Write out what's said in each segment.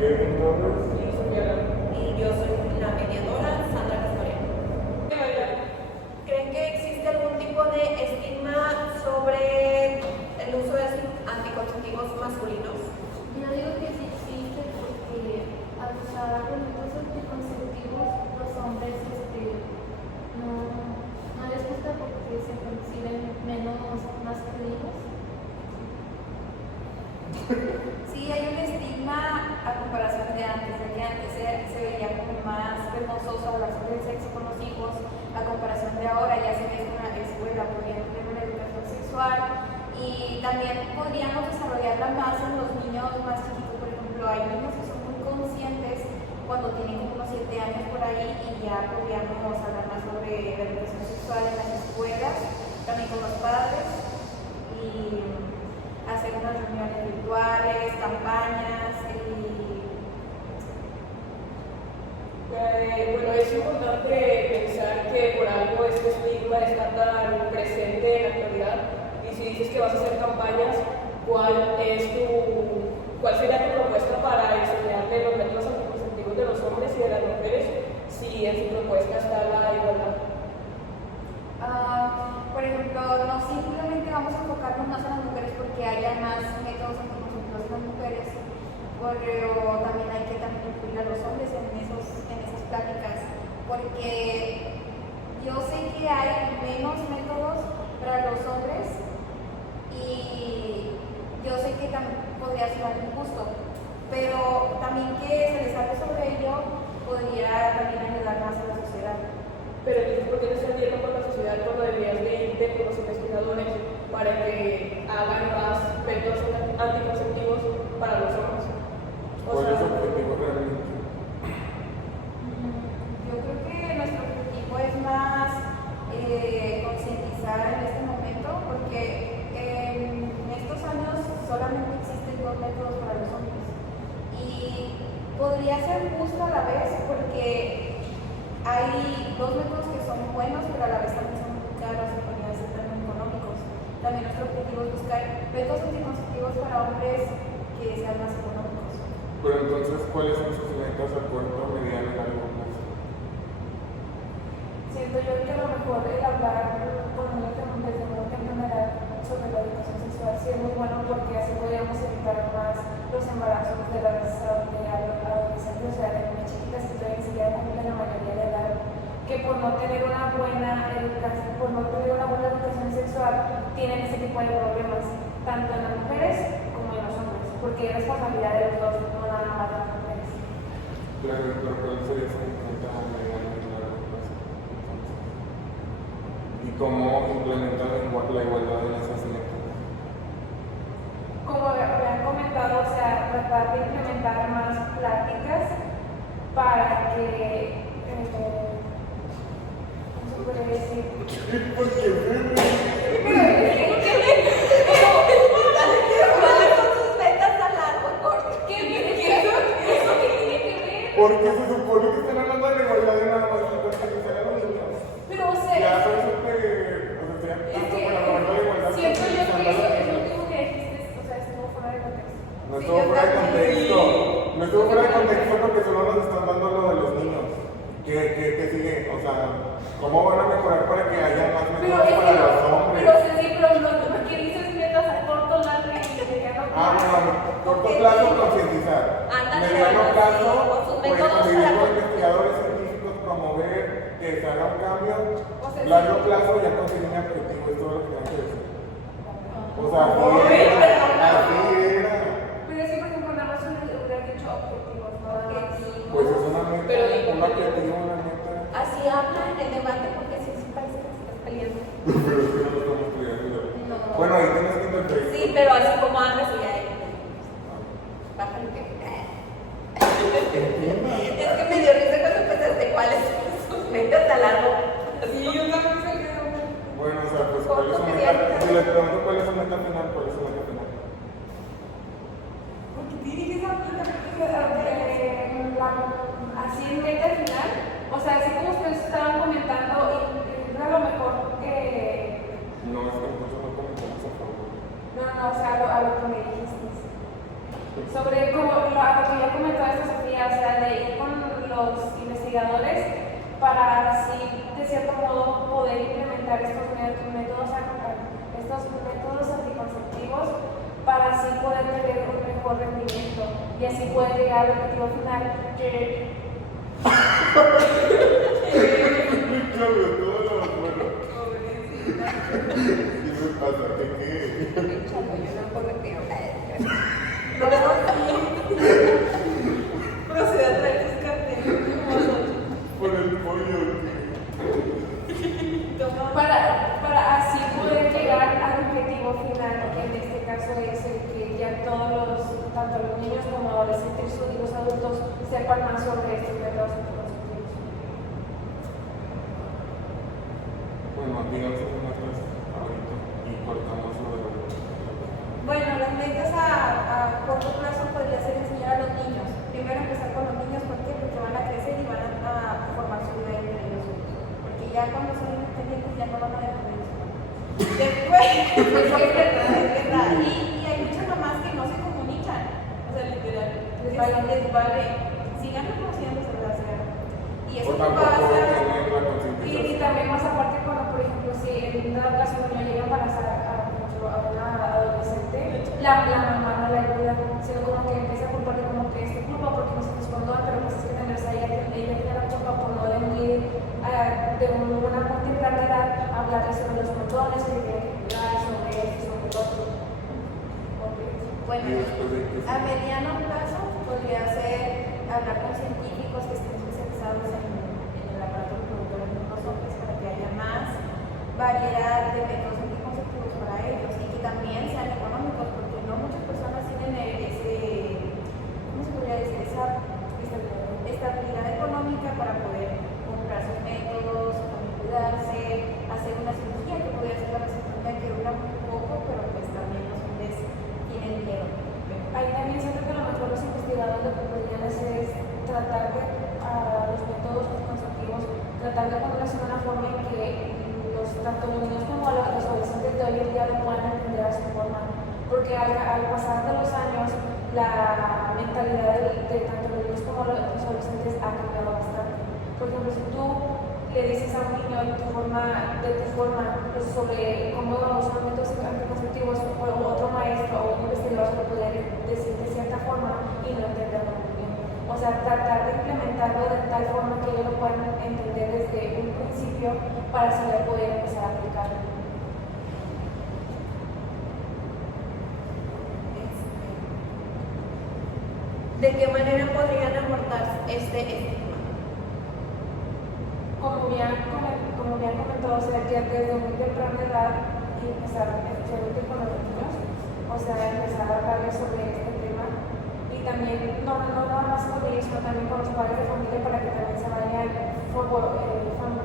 Kevin Torres. Y yo soy la mediadora, Sandra Castorena. ¿Creen que existe algún tipo de estigma sobre el uso de anticonceptivos masculinos? Yo digo que sí existe porque al usar los anticonceptivos los hombres no les gusta porque se consideran menos masculinos. Sí, hay un estigma a comparación de antes, de que antes se veía como más vergonzoso hablar sobre el sexo con los hijos, a comparación de ahora ya se ve en una escuela, podrían tener una educación sexual y también podríamos desarrollarla más en los niños más chiquitos. Por ejemplo, hay niños que son muy conscientes cuando tienen como unos 7 años por ahí y ya podríamos hablar más sobre la educación sexual en las escuelas, también con los padres y hacer unas reuniones virtuales, campañas Bueno, es importante pensar que por algo este estigma está tan presente en la actualidad y si dices que vas a hacer campañas, ¿cuál sería tu propuesta para enseñarle los métodos anticonceptivos de los hombres y de las mujeres si en su propuesta está la igualdad? por ejemplo, no simplemente vamos a enfocarnos más en las mujeres porque haya más métodos anticonceptivos en las mujeres, pero también hay que incluir a los hombres en esas pláticas, porque yo sé que hay menos métodos para los hombres y yo sé que también podría ser injusto, pero también que se les hable sobre ello podría también ayudar más a la sociedad. Pero entonces, ¿por qué no estás yendo con la sociedad cuando deberías de irte con los investigadores para que hagan más métodos anticonceptivos para los hombres? ¿Cuál es el objetivo realmente? Yo creo que nuestro objetivo es más concientizar en este momento, porque en estos años solamente existen 2 métodos para los hombres y podría ser justo a la vez porque hay 2 métodos que son buenos, pero a la vez también son muy caros y podrían ser también económicos. También nuestro objetivo es buscar métodos anticonceptivos para hombres que sean más económicos. Pero entonces, ¿cuáles son sus metas a corto, mediano y largo plazo? Siento yo que a lo mejor el hablar con niños desde muy temprana edad sobre la educación sexual sí es muy bueno porque así podríamos evitar más los embarazos de las adolescentes, o sea, de muy chiquitas que todavía ni siquiera cumplen la mayoría de edad, que por no tener una buena educación sexual tienen ese tipo de problemas, tanto en las mujeres como en los hombres, porque es responsabilidad de los dos, no nada más de las mujeres. Claro, pero ¿cuál sería su meta a mediano y largo plazo? ¿Y cómo implementar la igualdad en esas metas? Como habían comentado, o sea, tratar de implementar más pláticas para que, ¿cómo se puede decir? ¿Por qué? ¿Cuáles son sus metas a largo corto? Porque se supone que están hablando de la igualdad y nada más porque se hagan los niños. Pero, o sea, Ya sabes que, es que siento yo que eso es lo último que dijiste, o sea, estuvo fuera de contexto. no estuvo fuera de contexto. No estuvo fuera de contexto porque solo nos están dando lo de los niños. ¿Qué sigue? O sea, ¿cómo van a mejorar para que haya más Pero métodos es para que los hombres? pero sí, pero lo que dices metas a corto, largo y mediano plazo. Bueno, corto plazo concientizar. Ándale, Mediano bueno, plazo, sí, con sus pues métodos conseguir para con con- investigadores científicos, promover que se haga un cambio. O sea, Largo sí. plazo ya conseguir un objetivo, es todo lo que hay que decir. O sea, Uy, así pero era, así era. Pero sí, por ejemplo, nada más hubiera dicho objetivos, ¿no? Pues es una meta, Pero un objetivo, una meta. Así habla en el debate porque sí parece que se estás peleando. Pero es que no lo estamos pidiendo. No. Bueno, ahí tienes que interpretar. Sí, pero así como andas y ya. Bájale que. Es que me dio risa cuando empezaste cuáles son sus metas a largo. Sí, yo también sé que Bueno, o sea, pues cuál es su meta. Si les pregunto cuál es su meta final, cuál es su meta final. Porque diriges a así en meta final, o sea, así como ustedes estaban comentando, y a lo mejor que. No, es que nosotros no comentamos a favor. No, o sea, a lo que me dijiste. sobre como lo que ya comentó esta Sofía, o sea, de ir con los investigadores para así, de cierto modo, poder implementar estos métodos anticonceptivos para así poder tener un mejor rendimiento y así poder llegar al objetivo final que ¿Qué me pasa? ¿Qué? Procede a traer tus carteles. Por el pollo. para así poder llegar al objetivo final, que en este caso es el que ya todos tanto los niños como adolescentes y los adultos sepan más sobre estos métodos anticonceptivos. Bueno, digamos que nosotros ahorita y cortamos lo de Bueno, las metas a corto plazo podría ser enseñar a los niños. Primero empezar con los niños, ¿por qué? Porque van a crecer y van a formar su vida entre ellos mismos. Porque ya cuando son independientes ya no van a depender de su mamá. Después, es verdad. Y hay muchas mamás que no se comunican. O sea, literal, les vale. Sigan reconociendo su relación. Y eso o tampoco pasa. tienen la Y concientización. también más aparte cuando, por ejemplo, si en dado caso un niño llega a embarazar a una adolescente, la mamá no la ayuda, sino como que empieza a culparle como que es tu culpa porque no se te condón, pero pues es que también ella tiene la culpa por no venir de una muy temprana edad a hablarle sobre los condones, que tiene que cuidar, sobre esto, sobre lo otro. Bueno, Y después de que a mediano plazo podría ser hablar con científicos que estén especializados en el aparato reproductor en los hombres para que haya más variedad de métodos anticonceptivos para ellos y que también sean económicos, porque no muchas personas tienen ¿cómo se podría decir? Esa estabilidad económica para poder comprar sus métodos, cuidarse, hacer una cirugía que podría ser la vasectomía que dura muy poco, pero pues también los hombres tienen miedo. Ahí también siento que a lo mejor los investigadores lo que podrían hacer es tratar de los métodos anticonceptivos, tratar de ponerlos en una forma en que tanto los niños como los adolescentes de hoy en día lo puedan entender a su forma, porque al pasar de los años la mentalidad de tanto los niños como los adolescentes ha cambiado bastante. Por ejemplo, si tú le dices a un niño de tu forma pues, sobre cómo son los métodos anticonceptivos, o otro maestro o un investigador lo podría decir de cierta forma y no entenderlo muy bien. O sea, tratar de implementarlo de tal forma que ellos lo puedan entender desde un principio para así poder empezar a aplicarlo. ¿De qué manera podrían abordar este estigma? Como bien comentado, o sea, que desde muy temprana edad y empezar especialmente con los niños, o sea, empezar a hablarles sobre este tema y también, no nada más con ellos, sino también con los padres de familia para que también se vayan familiarizando,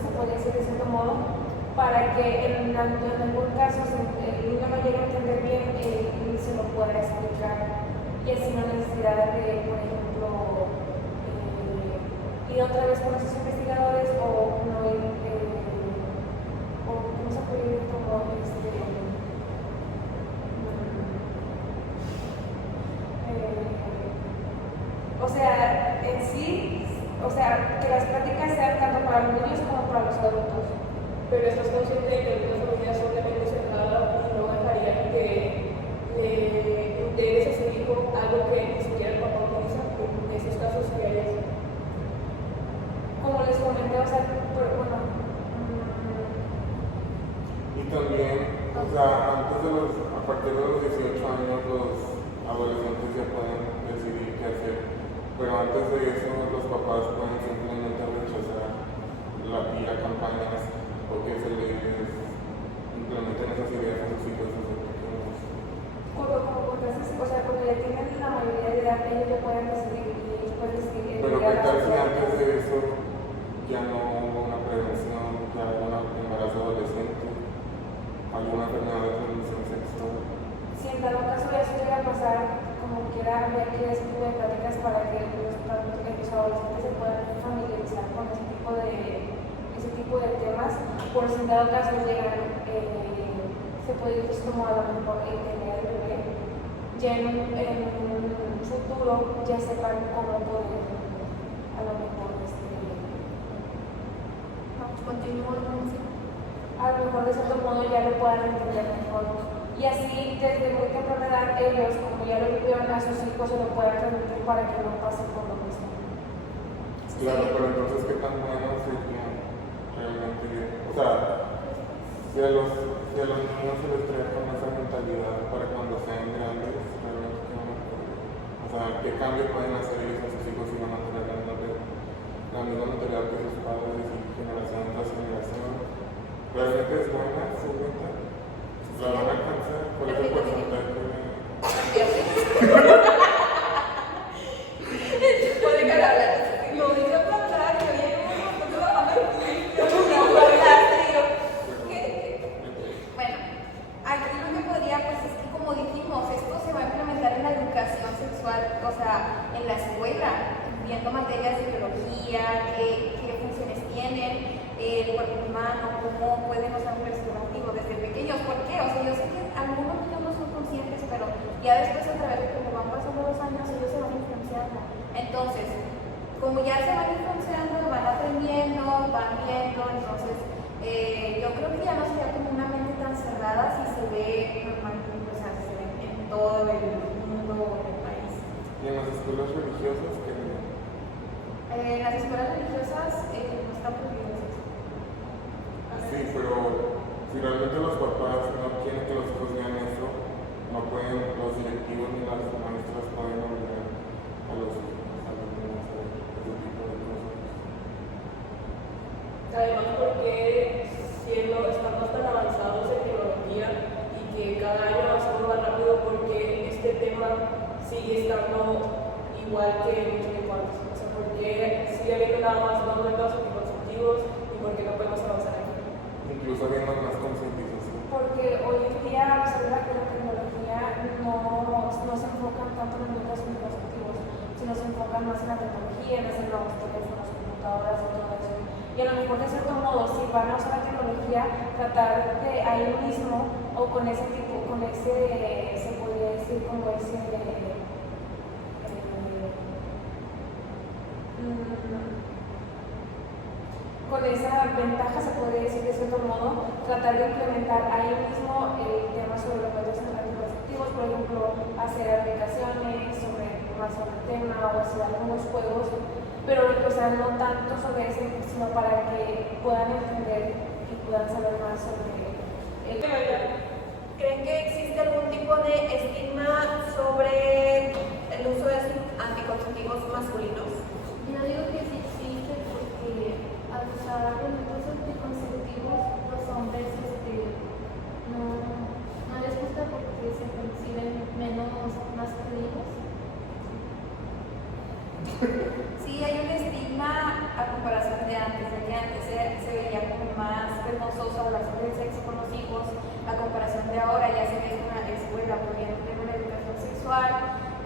se podría decir de cierto modo, para que en algún caso el niño no llegue a entender bien y se lo pueda explicar y así no necesidad de, por ejemplo, ir otra vez con esos investigadores o no ir, o cómo se puede ir como o sea, en sí, o sea, que las prácticas sean tanto para los niños como para los adultos. Pero estás consciente de que algunas familias son de mente cerrada y no dejarían que le integres a su hijo algo que ni siquiera el papá utiliza. En esos casos, ¿qué harías? Como les comenté, o sea, bueno. Y también, o sea, a partir de los 18 años, los adolescentes ya pueden decidir qué hacer. Pero antes de eso, los papás pueden simplemente rechazar ir a campañas o que se les implementen esas ideas a sus hijos desde pequeños. O sea, cuando ya tienen la mayoría de edad, ellos ya pueden decidir y ellos pueden decidir. Pero qué tal si antes de eso ya no hubo una prevención, ya hubo un embarazo adolescente, alguna enfermedad de transmisión sexual. Si en dado caso eso llega a pasar, como quiera, habría que ese tipo de pláticas para que los adolescentes se puedan familiarizar con ese tipo de temas, por si en dado caso llegan, se puede ir pues, como a lo mejor tener el bebé, ya en un futuro ya sepan cómo poder a lo mejor Vamos, continúo. a lo mejor de cierto modo ya lo puedan entender mejor. Y así desde muy temprana edad ellos, como ya lo vivieron, a sus hijos se lo puedan transmitir para que no pasen por lo mismo. Claro, pero entonces, ¿qué tan bueno sería realmente? O sea, si a los niños se les trae con esa mentalidad para cuando sean grandes, realmente ¿qué van a poder? O sea, ¿qué cambio pueden hacer ellos a sus hijos si van a tener la misma mentalidad que sus padres y generación tras generación? ¿Realmente es buena su venta? ¿La van a alcanzar? ¿Cuál es el porcentaje Puede que hablar. No, dice hablar, que viene un montón de mamá Bueno, aquí lo que podría, pues es que como dijimos, esto se va a implementar en la educación sexual, o sea, en la escuela, viendo materias de biología, qué funciones tienen, el cuerpo humano, cómo pueden usar un preservativo desde pequeños. ¿Por qué? O sea, yo sé que algunos niños no son conscientes, pero ya después a través de cómo van pasando los años, ellos se van influenciando. Entonces, como ya se van influenciando, van aprendiendo, van viendo, entonces yo creo que ya no sería como una mente tan cerrada si se ve normalmente, o sea, se ve en todo el mundo, en el país. y en las escuelas religiosas que En las escuelas religiosas no está prohibido eso. sí, pero si realmente los papás no quieren que los hijos vean eso, no pueden, los directivos ni las maestras pueden obligar a los niños a hacer ese tipo de cosas. Además, porque estamos tan avanzados en tecnología y que cada año avanzamos más rápido, porque este tema sigue estando igual que mucho tiempo antes. O sea, porque sigue habiendo nada más dos métodos anticonceptivos y porque no podemos avanzar aquí. Incluso habiendo más concientización. Porque hoy en día, a pesar de la tecnología, no se enfocan tanto en los métodos anticonceptivos, sino se enfocan más en la tecnología, en hacer nuevos teléfonos, computadoras y todo eso. Y a lo mejor, de cierto modo, si van a usar la tecnología, tratar de ahí mismo o con ese tipo, con ese, se podría decir, como ese. Con esa ventaja, se podría decir de cierto modo, tratar de implementar ahí mismo el tema sobre los métodos anticonceptivos, por ejemplo, hacer aplicaciones más sobre el tema o hacer algunos juegos, pero o sea, no tanto sobre ese, sino para que puedan entender y puedan saber más sobre el tema. ¿Creen que existe algún tipo de estigma sobre el uso de anticonceptivos masculinos? Yo digo que sí existe porque al usar los métodos anticonceptivos los hombres no les gusta porque se perciben menos masculinos. Sí, hay un estigma a comparación de antes, de que antes se veía como más vergonzoso hablar sobre el sexo con los hijos, a comparación de ahora ya se ve en una escuela, podrían tener una educación sexual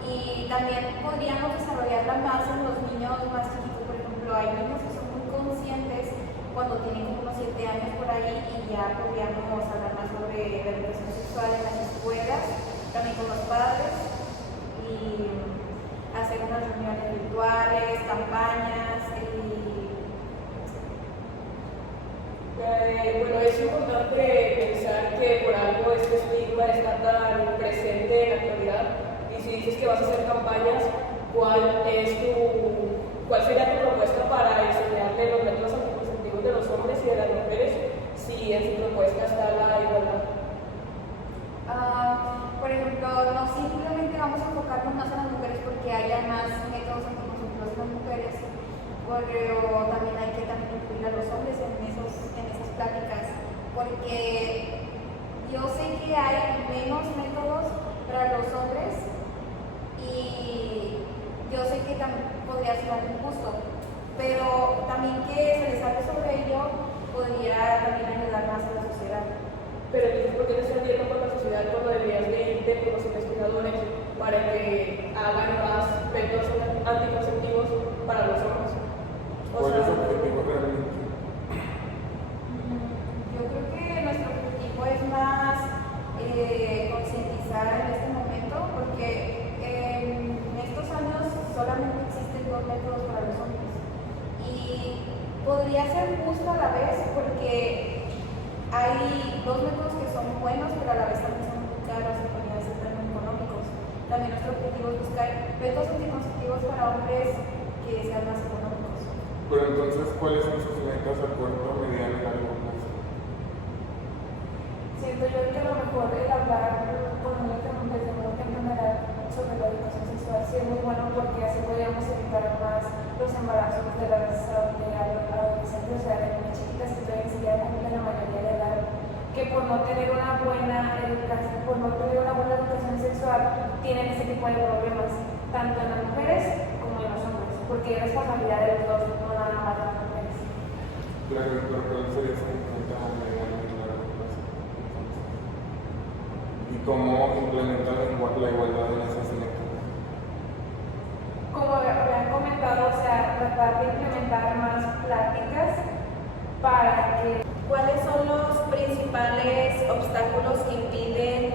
y también podríamos desarrollarla más en los niños más chiquitos. Por ejemplo, hay niños que son muy conscientes cuando tienen como unos 7 años por ahí y ya podríamos hablar más sobre la educación sexual en las escuelas, también con los padres y hacer unas reuniones virtuales, campañas Bueno, es importante pensar que por algo este estigma está tan presente en la actualidad, y si dices que vas a hacer campañas, ¿cuál sería tu propuesta para enseñarle los métodos anticonceptivos de los hombres y de las mujeres si en su propuesta está la igualdad? por ejemplo, no simplemente vamos a enfocarnos más en las mujeres porque haya más métodos anticonceptivos en las mujeres, pero también hay que incluir a los hombres en esas pláticas, porque yo sé que hay menos métodos para los hombres y yo sé que también podría ser algo injusto, pero también que se les hable sobre ello podría también ayudar más a la sociedad. Pero entonces, ¿por qué te estás yendo con la sociedad cuando deberías de irte con los investigadores para que hagan más métodos anticonceptivos para los hombres? ¿Cuál es el objetivo realmente? Yo creo que nuestro objetivo es más concientizar en este momento, porque podría ser justo a la vez porque hay dos métodos que son buenos, pero a la vez también son muy caros y podrían ser también económicos. También nuestro objetivo es buscar métodos anticonceptivos para hombres que sean más económicos. Pero entonces, ¿cuáles son sus metas a corto, mediano y largo plazo? Siento yo que a lo mejor el hablar con un desde muy temprana edad sobre la educación sexual sí es muy bueno porque así podríamos evitar más los embarazos de las adolescentes, o sea, de niñas chiquitas que todavía ni siquiera cumplen la mayoría de edad, que por no tener una buena educación, sexual, tienen ese tipo de problemas, tanto en las mujeres como en los hombres, porque es responsabilidad de los dos, no nada más de las mujeres. Claro, pero ¿cuál sería su meta a mediano y largo plazo? ¿Y cómo implementar la igualdad en esas metas? Como habían comentado, o sea, tratar de implementar más pláticas para que... ¿Cuáles son los principales obstáculos que impiden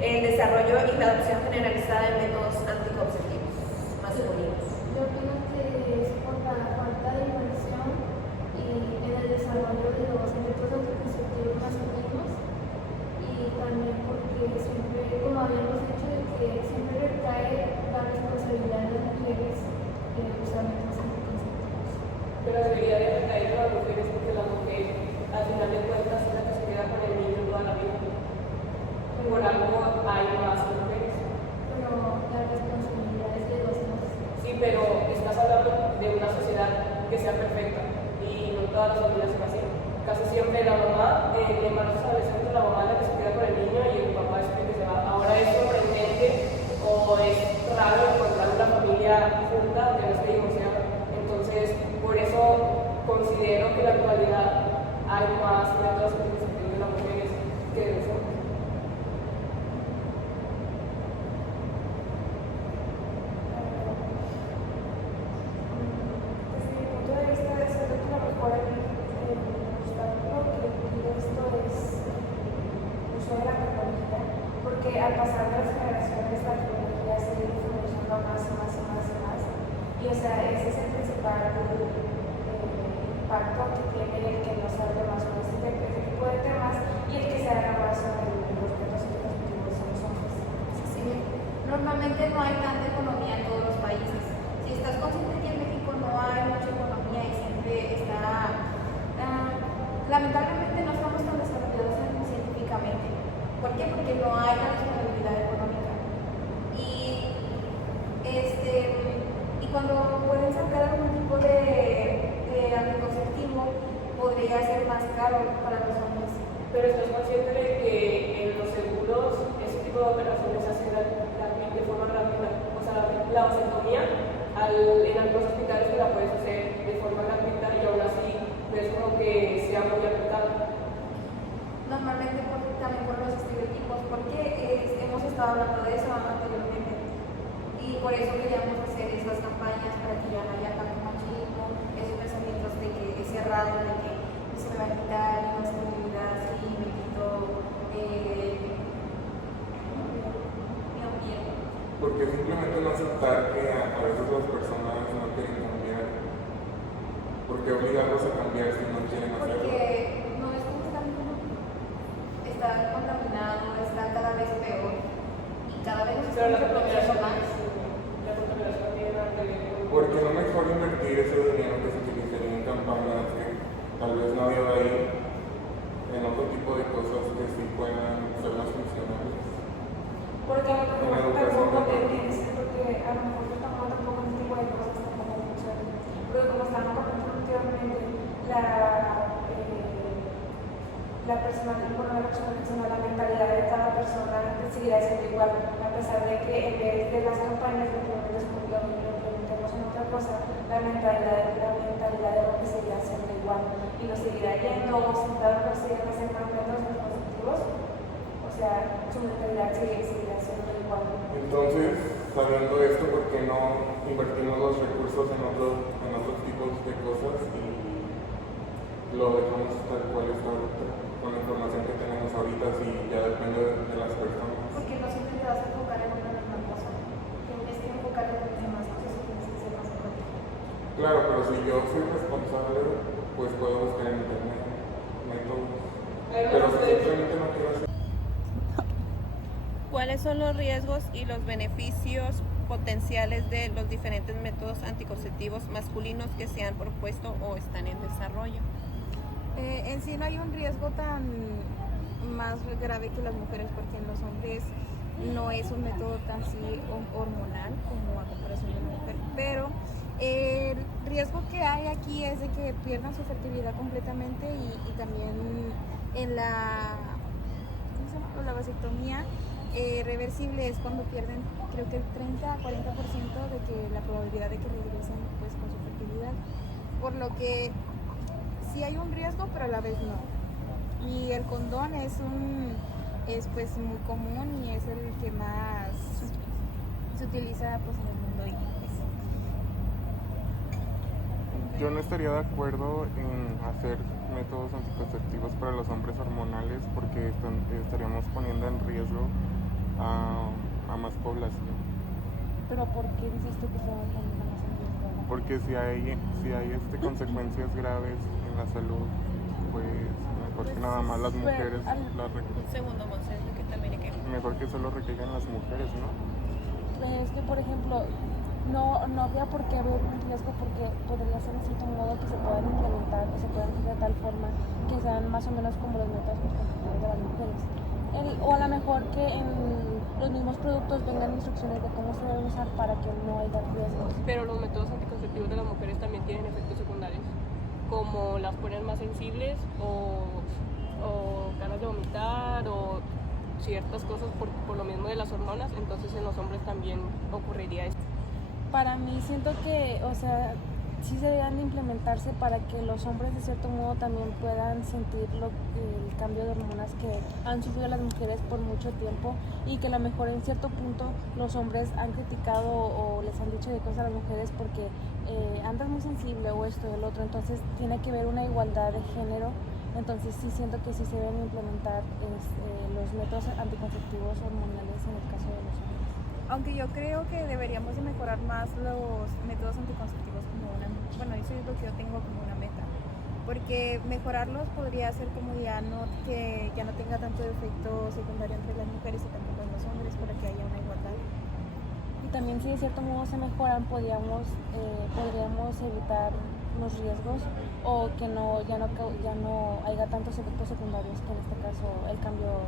el desarrollo y la adopción generalizada de métodos anticonceptivos masculinos? Yo opino que es por la falta de inversión y en el desarrollo de los métodos anticonceptivos masculinos y también porque siempre, como habíamos dicho, de que siempre recae la responsabilidad de las mujeres usar métodos anticonceptivos. Pero debería de recaer en las mujeres porque la mujer, al final de cuentas, es la que se queda con el niño toda la vida. Por algo hay más mujeres. Pero la responsabilidad es de los dos. Sí, pero estás hablando de una sociedad que sea perfecta y no todas las familias son así. Casi siempre la mamá, en embarazos adolescentes, la mamá es la que se queda con el niño y el papá es el que se va. Ahora es sorprendente o es raro encontrar una familia junta aunque no esté divorciada. Entonces, por eso considero que en la actualidad hay más métodos anticonceptivos de las mujeres que de los hombres. Desde mi punto de vista, siento que a lo mejor el obstáculo que impide esto es el uso de la tecnología, porque al pasar de las generaciones la tecnología sigue evolucionando más y más y más y más. Y o sea, ese es el principal impacto que tiene el que no se hable más sobre este tipo de temas y el que se haga más sobre los métodos anticonceptivos en los hombres. Sí, normalmente no hay tanta economía en todos los países. Si estás consciente que en México no hay mucha economía y siempre está, lamentablemente no estamos tan desarrollados científicamente. ¿Por qué? Porque no hay la disponibilidad económica. Y cuando pueden sacar algún tipo de anticonceptivo, podría ser más caro para los hombres. Pero estás consciente de que en los seguros ese tipo de operaciones se hacen de forma gratuita. O sea, la vasectomía en algunos hospitales te la puedes hacer de forma gratuita y aún así no es como que sea muy aplicado. Normalmente también por los estereotipos, porque hemos estado hablando de eso anteriormente. Y por eso queríamos hacer esas campañas para que ya no haya tanto machismo, esos pensamientos de que es cerrado, de que se me va a quitar mi masculinidad si me quito mi ombligo. Porque simplemente no aceptar que a veces las personas no quieren cambiar. Porque obligarlos a cambiar si no quieren hacerlo. Porque no es como está contaminado, está cada vez peor y cada vez nos Pero la estamos reproduciendo contaminación más. no tiene nada que ver con... Porque no mejor invertir ese dinero que se utilizaría en campañas que tal vez no había ahí en otro tipo de cosas que sí puedan ser más funcionales. Porque a lo En mejor educación tampoco también. porque a lo mejor tampoco ese tipo de cosas tampoco funcionan. Porque como estábamos comentando anteriormente, la mentalidad de cada persona seguirá siendo igual, a pesar de que en vez de las campañas lo implementemos en otra cosa, la mentalidad de lo que seguirá siendo igual y lo seguirá yendo o sentado los siguen presentando métodos positivos, o sea, su mentalidad seguirá siendo igual. Entonces, sabiendo esto, ¿por qué no invertimos los recursos en otros tipos de cosas y lo dejamos tal cual está ahorita? Con la información que tenemos ahorita, si ya depende de las personas. Porque no siempre te vas a enfocar en una misma cosa. Tienes que enfocar en demás cosas y tienes que ser más empático. Claro, pero si yo soy responsable pues puedo buscar en internet métodos. Además, Pero ustedes- simplemente no quiero hacer. ¿Cuáles son los riesgos y los beneficios potenciales de los diferentes métodos anticonceptivos masculinos que se han propuesto o están en desarrollo? En sí no hay un riesgo tan más grave que las mujeres, porque en los hombres no es un método tan sí hormonal como a comparación de la mujer, pero el riesgo que hay aquí es de que pierdan su fertilidad completamente y también en la, ¿cómo se llama? La vasectomía reversible es cuando pierden, creo que el 30 a 40% de que la probabilidad de que regresen pues con su fertilidad, por lo que sí hay un riesgo, pero a la vez no. Y el condón es pues muy común y es el que más se utiliza pues en el mundo y pues, Yo no estaría de acuerdo en hacer métodos anticonceptivos para los hombres hormonales porque estaríamos poniendo en riesgo a más población. Pero ¿por qué dices tú que se van a poner más en riesgo? Porque si hay consecuencias graves en la salud, pues mejor que nada más las mujeres Un segundo, Monse, es lo que también hay que... mejor que solo recaigan las mujeres, ¿no? Es que, por ejemplo, no habría por qué haber un riesgo porque podría ser de cierto modo que se puedan implementar, que se puedan hacer de tal forma que sean más o menos como los métodos anticonceptivos de las mujeres. O a lo mejor que en los mismos productos vengan instrucciones de cómo se debe usar para que no haya riesgos. Pero los métodos anticonceptivos de las mujeres también tienen efectos secundarios, como las ponen más sensibles o ganas de vomitar o ciertas cosas por lo mismo de las hormonas, entonces en los hombres también ocurriría esto. Para mí siento que, o sea, sí se deberían de implementarse para que los hombres de cierto modo también puedan sentir el cambio de hormonas que han sufrido las mujeres por mucho tiempo y que a lo mejor en cierto punto los hombres han criticado o les han dicho de cosas a las mujeres porque andas muy sensible o esto y el otro, entonces tiene que haber una igualdad de género. Entonces sí siento que sí se deben implementar los métodos anticonceptivos hormonales en el caso de los hombres. aunque yo creo que deberíamos de mejorar más los métodos anticonceptivos como eso es lo que yo tengo como una meta, porque mejorarlos podría ser como que ya no tenga tanto efecto secundario entre las mujeres y tampoco en los hombres para que haya una igualdad. Y también si de cierto modo se mejoran, podríamos evitar los riesgos o que ya no haya tantos efectos secundarios que en este caso el cambio.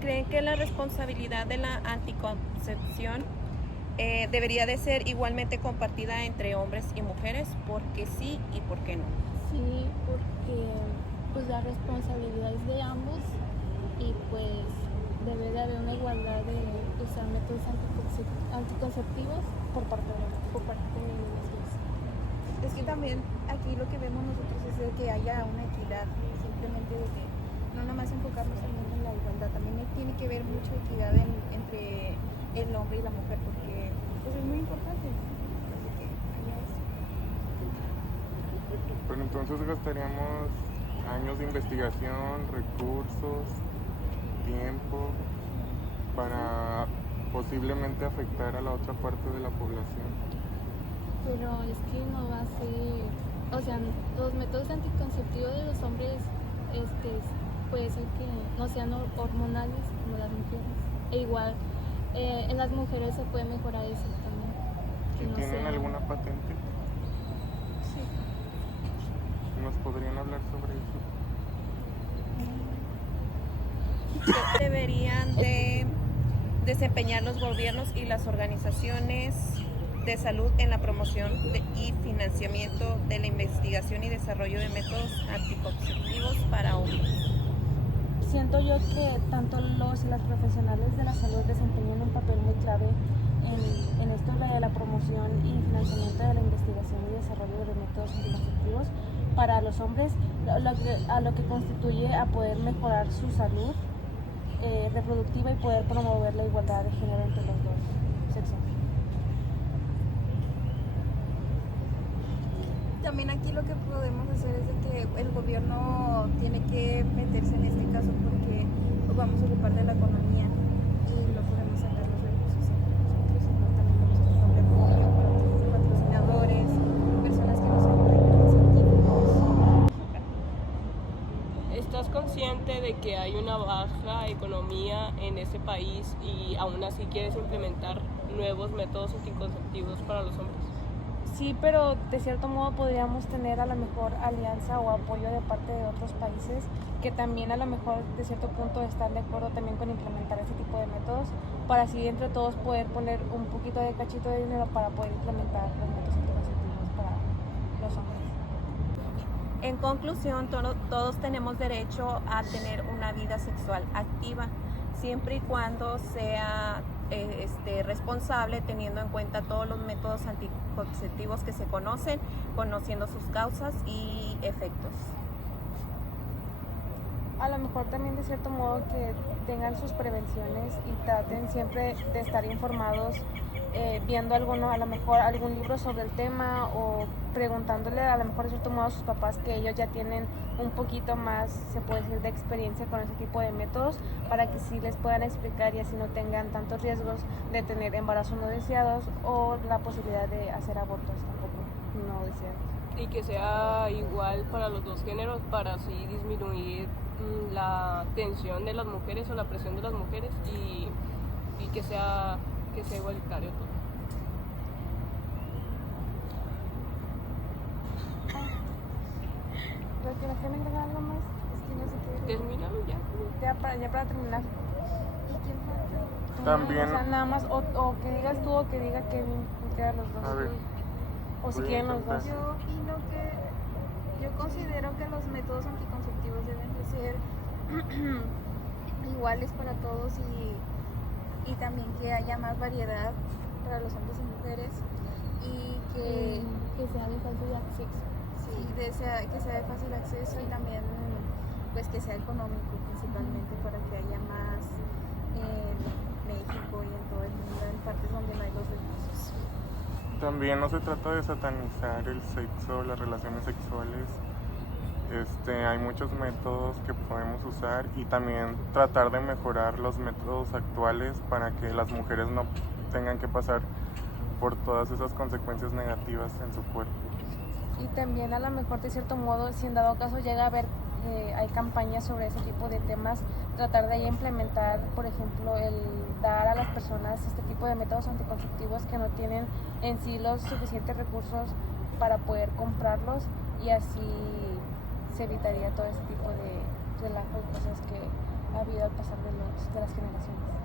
¿Creen que la responsabilidad de la anticoncepción debería de ser igualmente compartida entre hombres y mujeres? ¿Por qué sí y por qué no? Sí, porque pues la responsabilidad es de ambos y pues debe de haber una igualdad de usar métodos anticonceptivos por parte de los dos. Es que también aquí lo que vemos nosotros es de que haya una equidad, simplemente de que no nada más enfocarnos también en la igualdad, también tiene que haber mucha equidad entre el hombre y la mujer, porque pues, es muy importante. Así que haya eso. Pero entonces gastaríamos años de investigación, recursos, tiempo para posiblemente afectar a la otra parte de la población. Pero es que no va a ser, o sea, los métodos anticonceptivos de los hombres puede ser que no sean hormonales como las mujeres. E igual en las mujeres se puede mejorar eso también. ¿Y No tienen sea- alguna patente? Sí. ¿Nos podrían hablar sobre eso? ¿Qué deberían de desempeñar los gobiernos y las organizaciones de salud en la promoción y financiamiento de la investigación y desarrollo de métodos anticonceptivos para hombres? Siento yo que tanto los y las profesionales de la salud desempeñan un papel muy clave en esto de la promoción y financiamiento de la investigación y desarrollo de métodos anticonceptivos para los hombres, a lo que constituye a poder mejorar su salud reproductiva y poder promover la igualdad de género entre los dos sexos. También aquí lo que podemos hacer es de que el gobierno tiene que meterse en este caso porque vamos a ocupar de la economía y no podemos sacar los recursos entre nosotros, sino también nuestro propio apoyo, patrocinadores, personas consciente de que hay una baja economía en ese país y aún así quieres implementar nuevos métodos anticonceptivos para los hombres. Sí, pero de cierto modo podríamos tener a lo mejor alianza o apoyo de parte de otros países que también a lo mejor de cierto punto están de acuerdo también con implementar ese tipo de métodos para así entre todos poder poner un poquito de cachito de dinero para poder implementar los métodos anticonceptivos para los hombres. En conclusión, todos tenemos derecho a tener una vida sexual activa, siempre y cuando sea responsable, teniendo en cuenta todos los métodos anticonceptivos que se conocen, conociendo sus causas y efectos. A lo mejor también de cierto modo que tengan sus prevenciones y traten siempre de estar informados, viendo a lo mejor algún libro sobre el tema o preguntándole a lo mejor de cierto modo a sus papás que ellos ya tienen un poquito más, se puede decir, de experiencia con ese tipo de métodos para que sí les puedan explicar y así no tengan tantos riesgos de tener embarazos no deseados o la posibilidad de hacer abortos tampoco no deseados. Y que sea igual para los dos géneros para así disminuir la tensión de las mujeres o la presión de las mujeres y que sea igualitario todo. ¿Pero quieren agregar algo más? Es que no sé qué. Termínalo ya. Ya para terminar. ¿Y quién falta? También, O sea, nada más, o que digas tú o que diga Kevin, cualquiera de los dos. a ver, O si voy a quieren los intentar. dos. Yo considero que los métodos anticonceptivos deben de ser iguales para todos y también que haya más variedad para los hombres y mujeres y que sea de fácil acceso. que sea de fácil acceso y también pues que sea económico principalmente para que haya más en México y en todo el mundo, en partes donde no hay los recursos. También no se trata de satanizar el sexo, las relaciones sexuales. Hay muchos métodos que podemos usar y también tratar de mejorar los métodos actuales para que las mujeres no tengan que pasar por todas esas consecuencias negativas en su cuerpo. Y también a lo mejor de cierto modo, si en dado caso llega a haber, hay campañas sobre ese tipo de temas, tratar de ahí implementar, por ejemplo, el dar a las personas este tipo de métodos anticonceptivos que no tienen en sí los suficientes recursos para poder comprarlos y así se evitaría todo ese tipo de relajo y cosas que ha habido al pasar de las generaciones.